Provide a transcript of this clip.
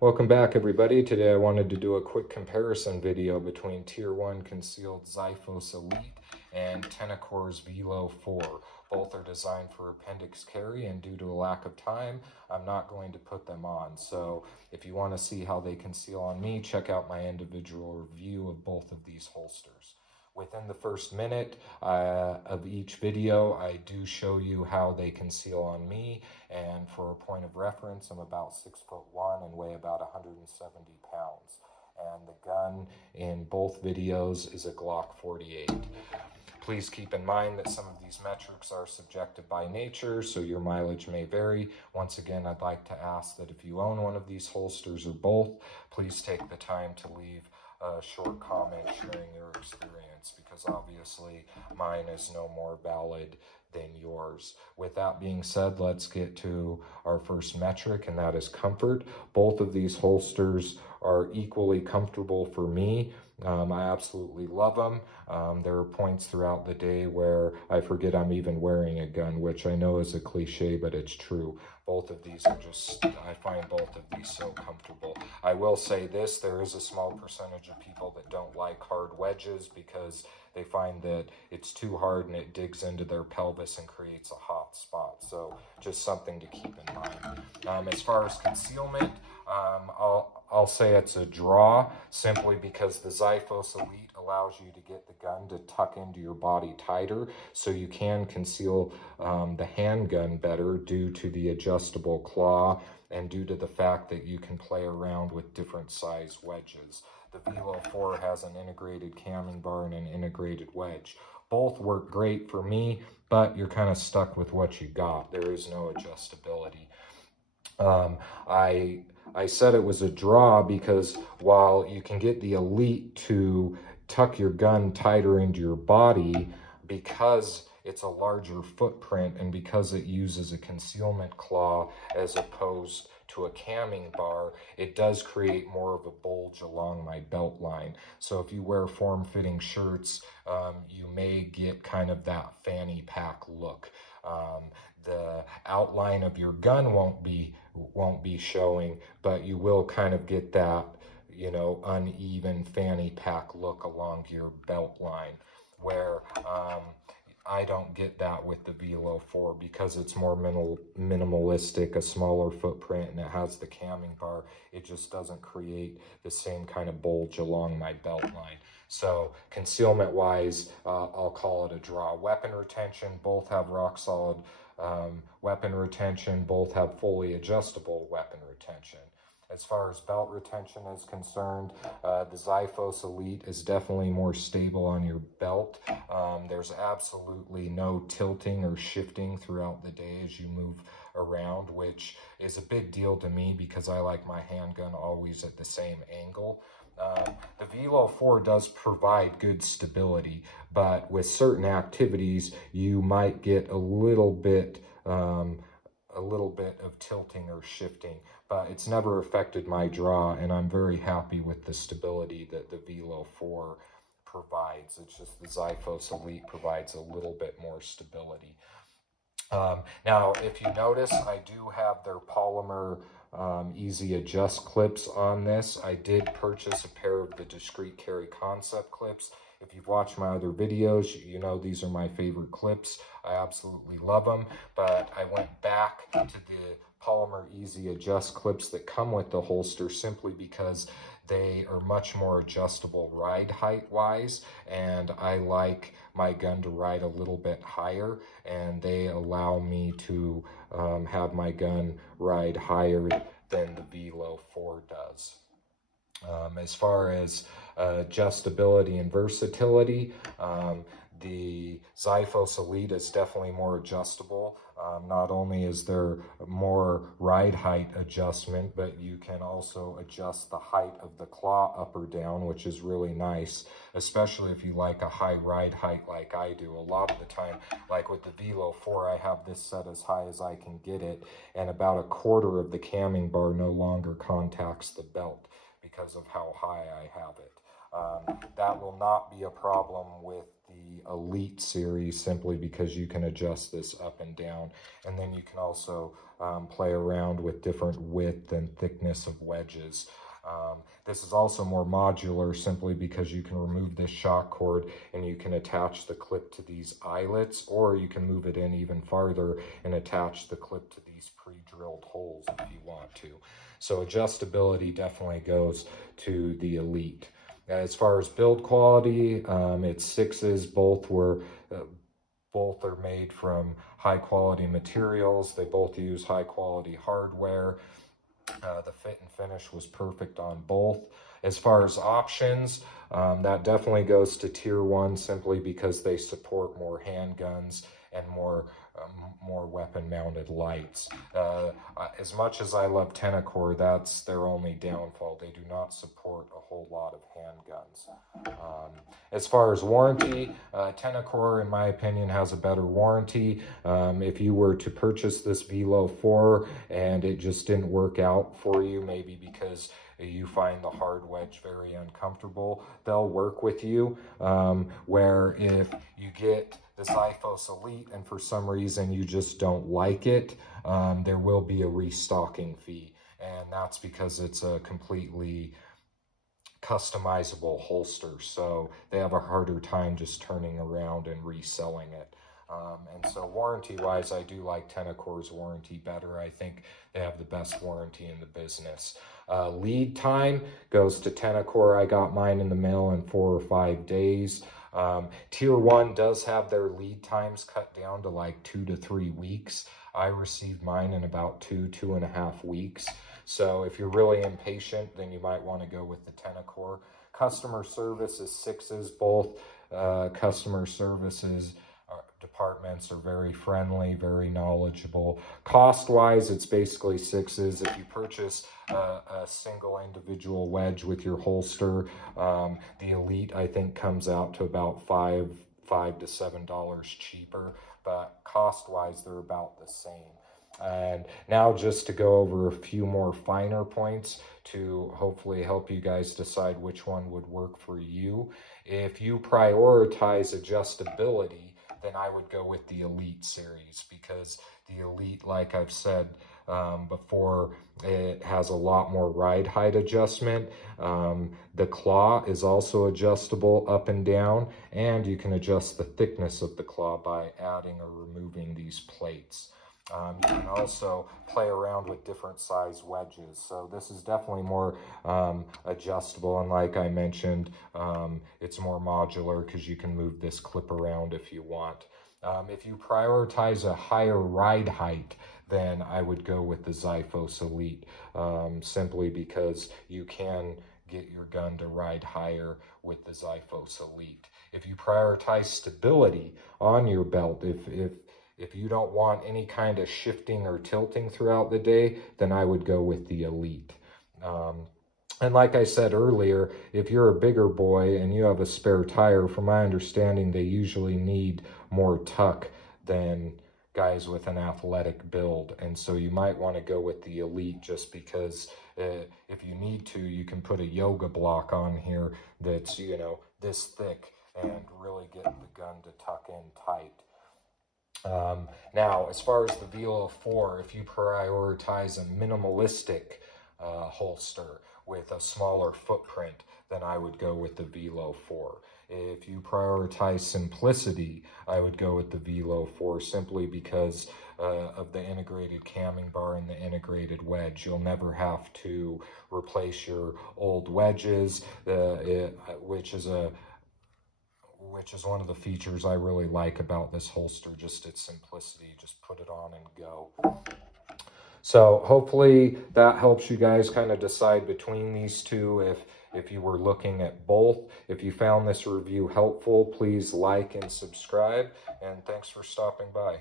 Welcome back, everybody. Today I wanted to do a quick comparison video between Tier 1 concealed Xiphos Elite and Tenicor's Velo4. Both are designed for appendix carry, and due to a lack of time, I'm not going to put them on. So if you want to see how they conceal on me, check out my individual review of both of these holsters. Within the first minute of each video, I do show you how they conceal on me, and for a point of reference, I'm about 6'1" and weigh about 170 pounds. And the gun in both videos is a Glock 48. Please keep in mind that some of these metrics are subjective by nature, so your mileage may vary. Once again, I'd like to ask that if you own one of these holsters or both, please take the time to leave a short comment sharing your experience, because obviously mine is no more valid than yours. With that being said, let's get to our first metric, and that is comfort. Both of these holsters are equally comfortable for me. I absolutely love them. There are points throughout the day where I forget I'm even wearing a gun, which I know is a cliche, but it's true. Both of these are just, I find both of these so comfortable. I will say this, there is a small percentage of people that don't like hard wedges because they find that it's too hard and it digs into their pelvis and creates a hot spot. So just something to keep in mind. As far as concealment, I'll say it's a draw, simply because the Xiphos Elite allows you to get the gun to tuck into your body tighter, so you can conceal the handgun better due to the adjustable claw and due to the fact that you can play around with different size wedges. The Velo4 has an integrated camming bar and an integrated wedge. Both work great for me, but you're kind of stuck with what you got. There is no adjustability. I said it was a draw because while you can get the Elite to tuck your gun tighter into your body, because it's a larger footprint and because it uses a concealment claw as opposed to a camming bar, it does create more of a bulge along my belt line. So if you wear form-fitting shirts, you may get kind of that fanny pack look. The outline of your gun won't be showing, but you will kind of get that, you know, uneven fanny pack look along your belt line, where I don't get that with the Velo4 because it's more minimalistic, a smaller footprint, and it has the camming bar. It just doesn't create the same kind of bulge along my belt line. So concealment wise, I'll call it a draw. Weapon retention, both have rock solid weapon retention, both have fully adjustable weapon retention. As far as belt retention is concerned, the Xiphos Elite is definitely more stable on your belt. There's absolutely no tilting or shifting throughout the day as you move around, which is a big deal to me because I like my handgun always at the same angle. The Velo4 does provide good stability, but with certain activities, you might get a little bit of tilting or shifting, but it's never affected my draw, and I'm very happy with the stability that the Velo4 provides. It's just the Xiphos Elite provides a little bit more stability. Now, if you notice, I do have their polymer easy adjust clips on this. I did purchase a pair of the discreet carry concept clips. If you've watched my other videos, you know these are my favorite clips. I absolutely love them, but I went back to the polymer easy adjust clips that come with the holster simply because they are much more adjustable ride height wise, and I like my gun to ride a little bit higher, and they allow me to have my gun ride higher than the Velo4 does. As far as adjustability and versatility, the Xiphos Elite is definitely more adjustable. Not only is there more ride height adjustment, but you can also adjust the height of the claw up or down, which is really nice, especially if you like a high ride height like I do. A lot of the time, like with the Velo4, I have this set as high as I can get it, and about a quarter of the camming bar no longer contacts the belt because of how high I have it. That will not be a problem with the Elite series simply because you can adjust this up and down. And then you can also play around with different width and thickness of wedges. This is also more modular simply because you can remove this shock cord and you can attach the clip to these eyelets, or you can move it in even farther and attach the clip to these pre-drilled holes if you want to. So adjustability definitely goes to the Elite. As far as build quality, it's 6s. Both are made from high quality materials. They both use high quality hardware. The fit and finish was perfect on both. As far as options, that definitely goes to Tier 1 simply because they support more handguns and more weapon-mounted lights. As much as I love Tenicor, that's their only downfall. They do not support a whole lot of handguns. As far as warranty, Tenicor, in my opinion, has a better warranty. If you were to purchase this Velo4 and it just didn't work out for you, maybe because you find the hard wedge very uncomfortable, they'll work with you. Where if you get the Xiphos Elite and for some reason you just don't like it, there will be a restocking fee. And that's because it's a completely customizable holster. So they have a harder time just turning around and reselling it. And so warranty-wise, I do like Tenicor's warranty better. I think they have the best warranty in the business. Lead time goes to Tenicor. I got mine in the mail in 4 or 5 days. Tier 1 does have their lead times cut down to like 2 to 3 weeks. I received mine in about 2.5 weeks. So if you're really impatient, then you might want to go with the Tenicor. Customer service is 6s. Both customer services departments are very friendly, very knowledgeable. Cost-wise, it's basically 6s. If you purchase a single individual wedge with your holster, the Elite, I think, comes out to about $5 to $7 cheaper, but cost-wise, they're about the same. And now just to go over a few more finer points to hopefully help you guys decide which one would work for you. If you prioritize adjustability, then I would go with the Elite series, because the Elite, like I've said before, it has a lot more ride height adjustment. The claw is also adjustable up and down, and you can adjust the thickness of the claw by adding or removing these plates. You can also play around with different size wedges. So this is definitely more adjustable. And like I mentioned, it's more modular because you can move this clip around if you want. If you prioritize a higher ride height, then I would go with the Xiphos Elite, simply because you can get your gun to ride higher with the Xiphos Elite. If you prioritize stability on your belt, if you don't want any kind of shifting or tilting throughout the day, then I would go with the Elite. And like I said earlier, if you're a bigger boy and you have a spare tire, from my understanding, they usually need more tuck than guys with an athletic build. And so you might want to go with the Elite just because if you need to, you can put a yoga block on here that's, you know, this thick and really get the gun to tuck in tight. Now, as far as the Velo4, if you prioritize a minimalistic holster with a smaller footprint, then I would go with the Velo4. If you prioritize simplicity, I would go with the Velo4 simply because of the integrated camming bar and the integrated wedge. You'll never have to replace your old wedges, which is one of the features I really like about this holster, just its simplicity. Just put it on and go. So hopefully that helps you guys kind of decide between these two if you were looking at both. If you found this review helpful, please like and subscribe, and thanks for stopping by.